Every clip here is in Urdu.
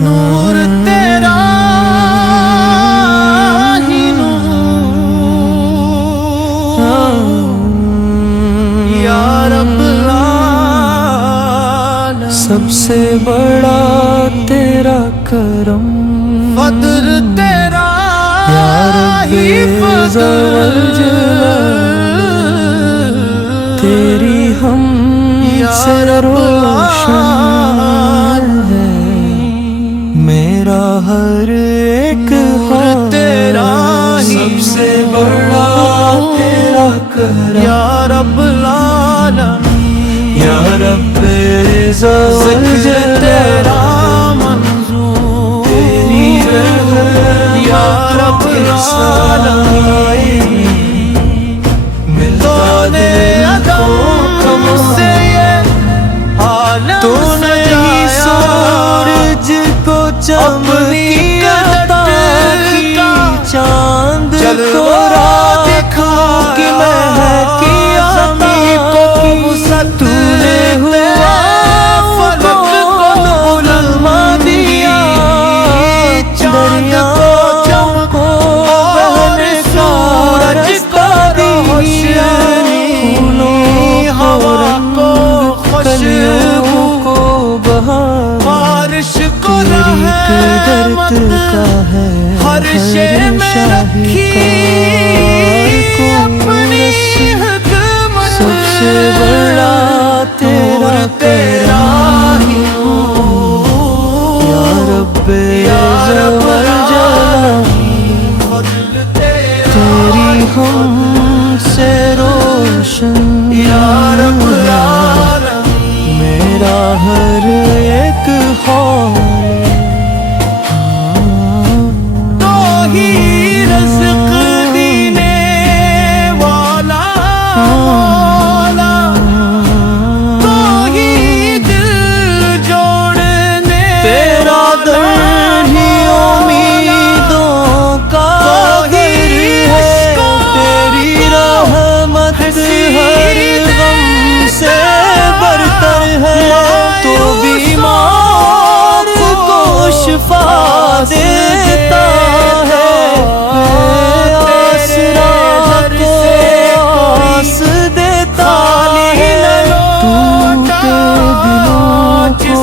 نور تیرا ہی نور یا رب العالمین، سب سے بڑا تیرا کرم فضل تیرا یا رب فضل، تیری ہم سے روشن ہے میرا ہر ایک حال، تیرا سب سے بڑا تیرا کرم یا رب العالمین، یا رب رضا ذکر تیرا منظور، تیری رحمت یا رب العالمین، ملتا دل کو مجھ سے یہ عالم تو نہیں سجایا، سورج کو چمکتا کی چاند کو رات کی مہکی زمین کو تو نے ہوا فلک کو علما دیا، دریا کو بہنے کا رستہ دیا، ہوا کو خوشبو کو بہار، بارش کو قدرت کا ہے ہر شے میں رکھی اپنی حکمت، سب سے بڑا تیرا تیرا ہی یا رب فضل تیرا تیری ہم سے روشن یا رب العالمین، میرا ہر ایک حال، تو ہی رزق دینے والا مولا، تو ہی دل جوڑنے تیرا در ہی امیدوں کا گھر ہے، تیری رحمت ہر غم سے برتر ہے، تو بیمار کو شفا دیتا ہے، آسرا کو آس دیتا ہے، ٹوٹے دلوں کو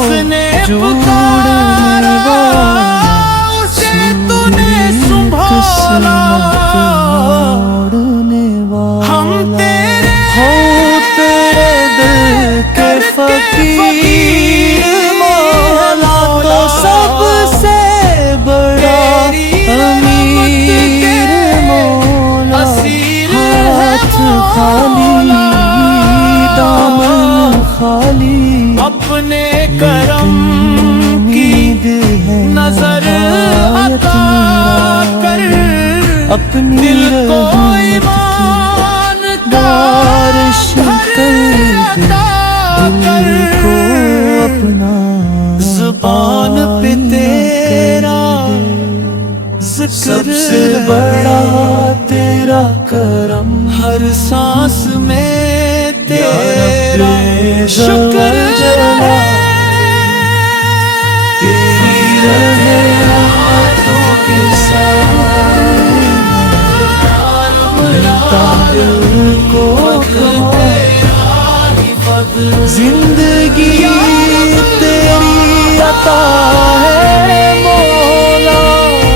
جوڑنے والا، اسے تو نے سنبھالا، موڑنے والا، ہم تیرے ہو تیرے دل کے فقیر مولا، تو سب سے بڑا امیر مولا، ہاتھ خالی دامن خالی، اپنے کرم کی امید ہے نظر عطا کر، اپنی دل کو رحمت ایمان کا بارش کر دے، دل کو اپنا زبان پہ تیرا ذکر، سب سے بڑا تیرا کرم ہر سانس میں تیرا شکر ہے، تیری رحمتوں کے ساتھ ملتا دل کو زندگی تیری عطا ہے مولا،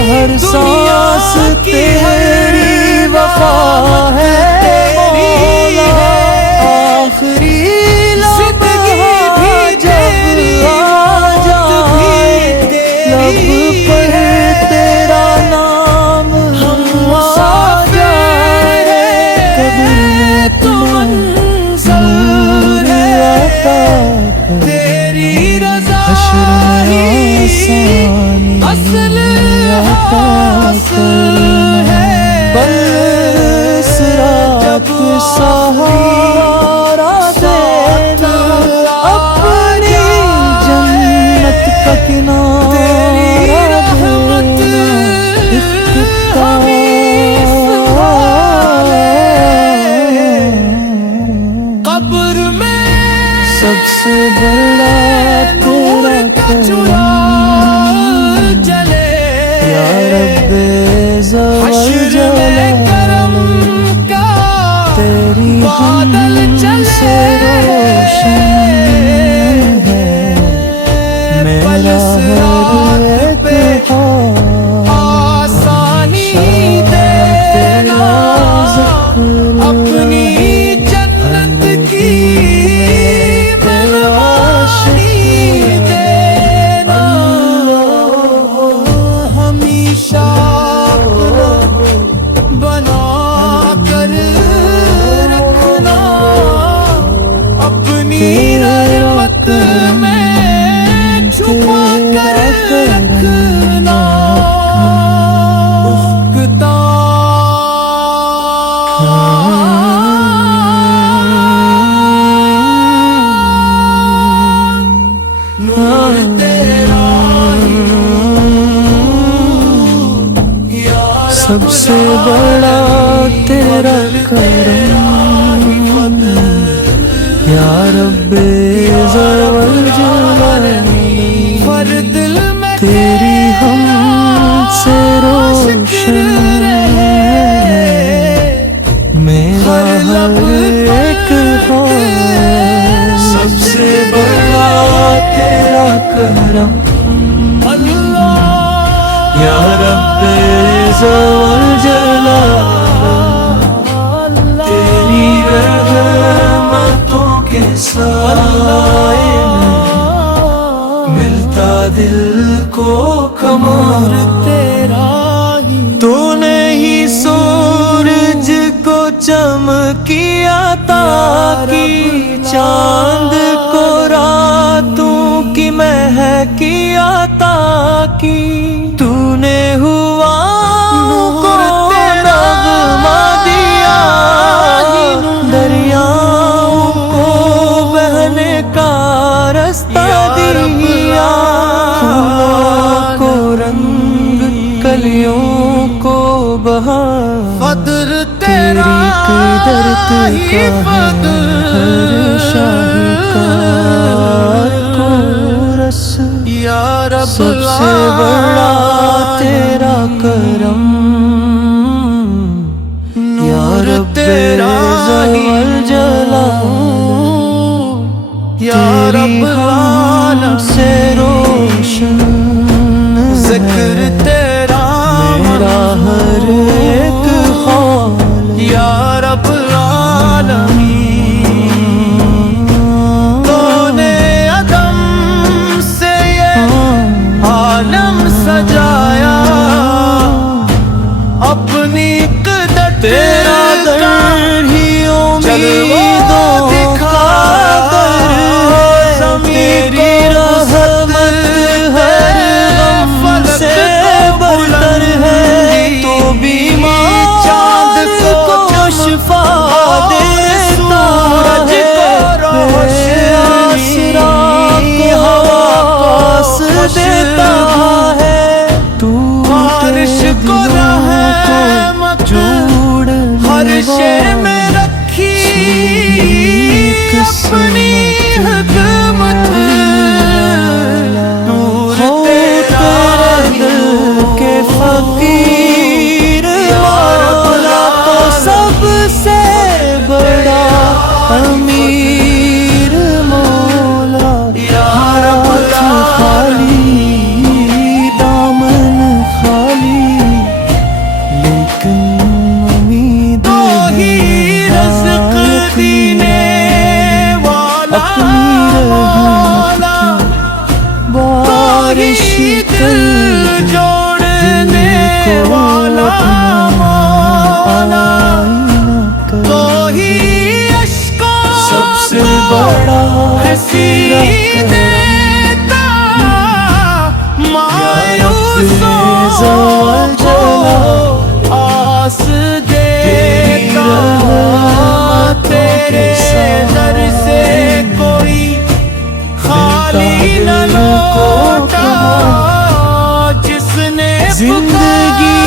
ہر سانس تیری وفا ہے مولا، آخری لمحہ جب آ جائے لب پر تیرا نام ہم آ جائے، قبر میں تمہیں عطا کر، تیری رضا حشر میں آسانی اصل عطا کر، بل صراط سہارا دینا، اپنی جنت کا کنارہ دینا، اختتام قبر میں سب سے بڑا تیرا کرم سب سے بڑا تیرا کرم یا رب ذوالجلال، ہر دل میں تیری ہم سے روشن میرا ہر ایک حال، سب سے بڑا تیرا کرم یا رب ذوالجلال، تیری رحمتوں کے سائے میں ملتا دل کو کمار تیرا ہی تو نے ہی سورج کو چمکی عطا کی، چاند کو راتوں کی مہکی عطا کی، تو نے ہوا کو نغمہ دیا، دریاؤں کو بہنے کا رستہ دیا، پھولوں کو رنگ کلیوں کو بہار، قدر تیری تیرا قدرت ہی کا ہے ہر شاہکار کو رس، یا رب سب سے بڑا تیرا کرم یا رب ذوالجلال، یا رب ہم سے روشن ذکر ہے تیرا میرا ہر ایک حال، یا رب العالمین، تو نے عدم سے یہ عالم سجایا، اپنی قدرت تیرا در ہی امیدوں کا در ہے، تیری رحمت ہر غم سے برتر ہے، تو بیمار چاند کو شفا دیتا ہے، آسرا کو ہوا پاس دیتا ہے، تو بارش کو رحمت ہر شے میں رکھی، اپنی حکمت نور تیرا دل کے فقیر مولا، تو سب سے بڑا امیر مولا، ہاتھ خالی دامن خالی، لیکن امید تو ہی رزق دینے والا مولا، بارش دل جوڑنے والا مولا، تو ہی اشکوں سب سے بڑا ہنسی دیتا، مایوسوں کو آس دیتا، تیرے در سے کوئی خالی نہ لوٹا، جس نے زندگی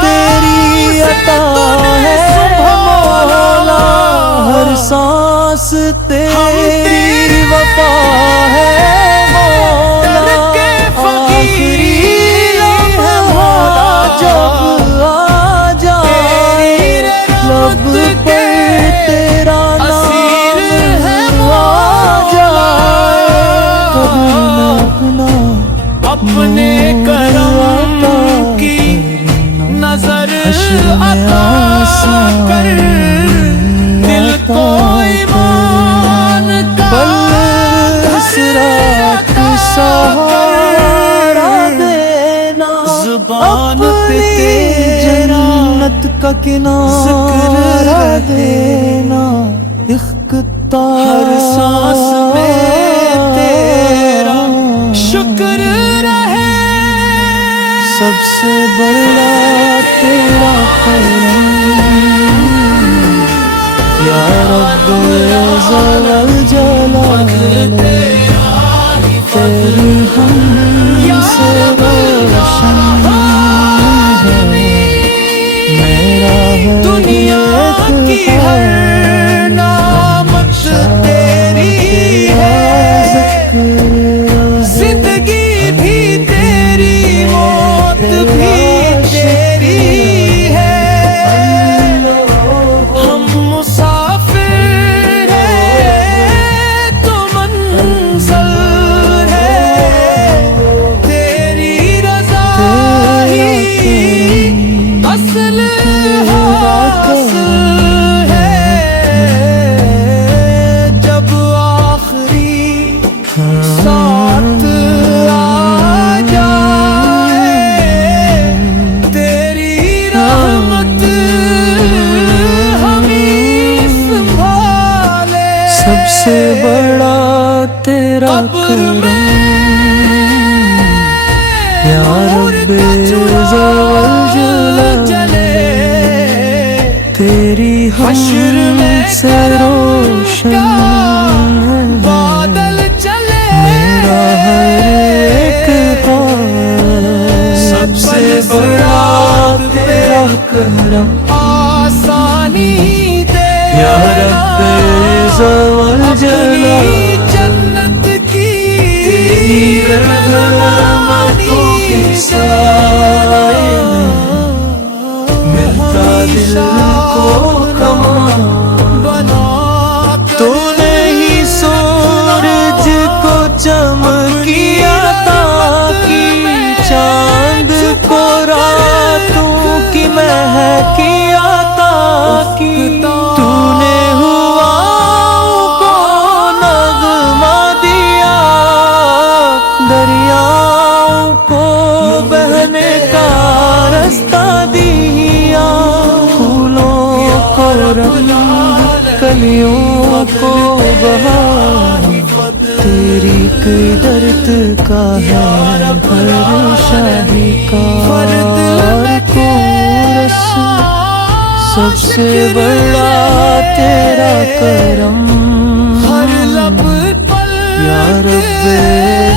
تیری عطا ہے مولا، ہر سانس تیری وفا ہے مولا، آخری لمحہ جب آ جائے لب پر تیرا نام آ جائے، کبھی نہ اپنا اپنے کرم کی نظر عطا کر، دل کو ایمان کا صراط سہارا دینا، زبان پہ اپنی جنت کا کنارہ دینا، اختیار ہر سانس میں تیرا شکر رہے، سب سے بڑا تیرا کرم یا رب ذوالجلال، تیری ہم سے روشن ہے یا نور رب کا زوالجلال جلے تیری حشر میں ہم سے روشن ہے بادل چلے میرا ہر ایک حال سب سے بڑا تیرا کرم آسانی دے یا رب زوالجلال اپنی جنت کی تیری رحمتوں کے سائے میں ملتا دل کو کمان بنا تو نے ہی سورج کو چمکی عطا کی چاند کو راتوں کی مہکی عطا کی تو نے ہواؤں کو نغمہ دیا دریاؤں کو بہنے کا رستہ دیا پھولوں کو رنگ کلیوں کو بہار تیری قدرت کا ہے ہر شاہی کا کو رسم سب سے بڑا تیرا کرم ہر لب پل یا رب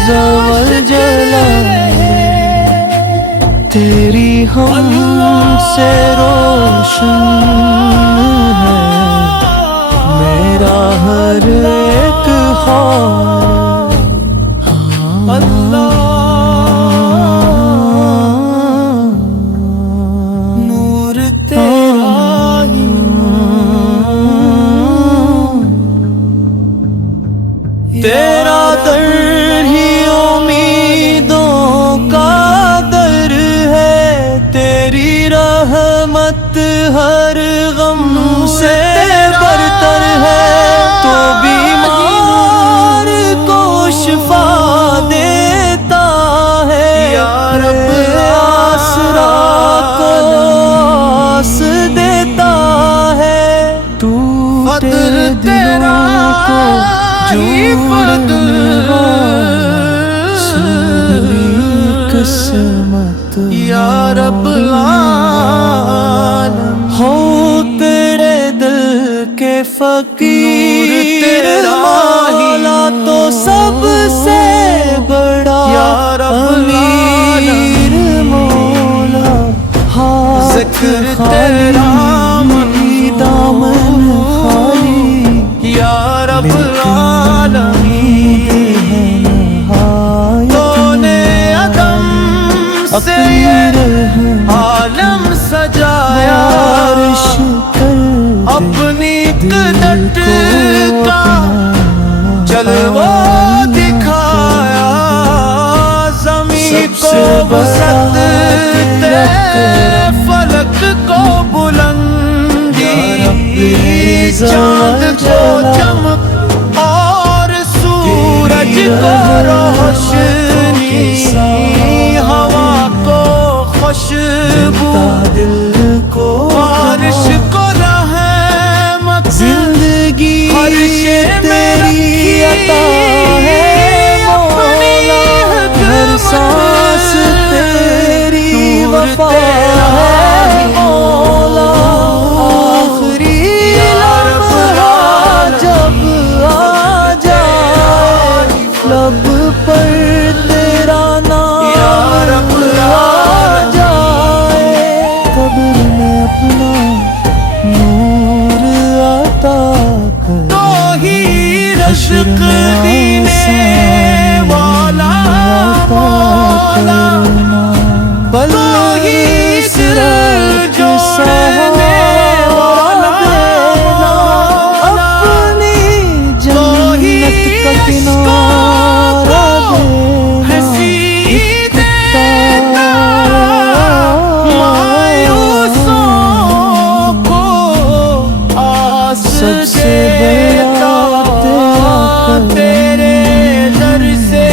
زوالجلال تیری ہم سے روشن ہے میرا ہر ایک حال اللہ نور تیرا ہی تیرا در ہی امیدوں کا در ہے تیری رحمت ہر غم سے برتر ہے تو بیمار کو شفا دیتا ہے یا رب آسرا کو آس دیتا ہے تو تیرے دلوں کو قسمت یا رب العالم ہو تیرے دل کے فقیر مولا تو سب سے بڑا یا رب امیر مولا ذکر ہاتھ تیرا خالی دامن خالی یا رب العالمین تو نے عدم سے عالم سجایا اپنی قدرت کا جلوہ دکھایا زمین کو وسعت دے فلک کو بلندی چاند کو چمک اور سورج کو روشنی ہوا کو خوشبو دل کو بارش کو رحمت زندگی ہر شے میں تیری عطا ہے مولا ہر سانس تیری وفا ہے مولا آخری لمحہ جب آ جائے لب پر تیرا نام آ جائے قبر میں اپنا نور عطا کر تو ہی رزق دینے والا مولا تو ہی سرج سہنے والا اپنی جنت کا کنارہ ہنسی دینا مایوسوں کو آس سب سے دیتا بڑا تیرے در سے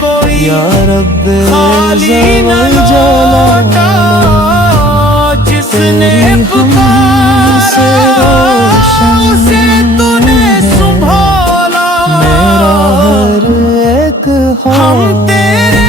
کوئی یا رب خالی نہ لوٹا جس نے پکارا اسے تو نے سنبھالا میرا ہر ایک ہم حال تیرے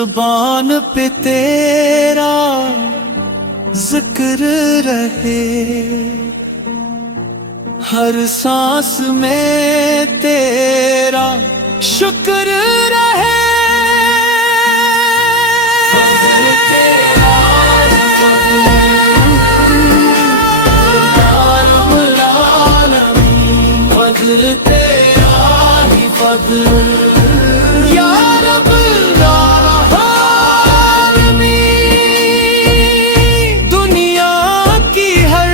زبان پہ تیرا ذکر رہے، ہر سانس میں تیرا شکر رہے۔ فضل تیرا ہی فضل یا رب العالمین، دنیا کی ہر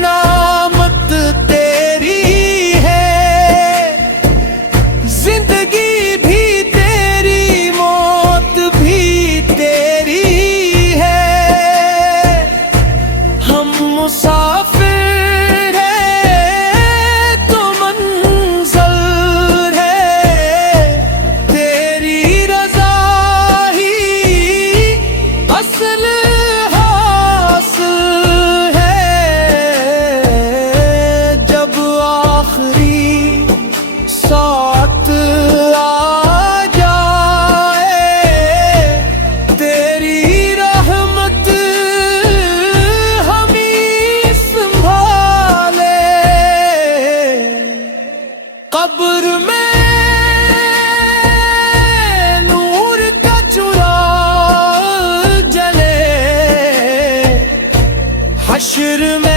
نعمت تیری ہے، زندگی بھی تیری موت بھی تیری ہے، ہم مسافر قبر میں نور کا چراغ جلے، حشر میں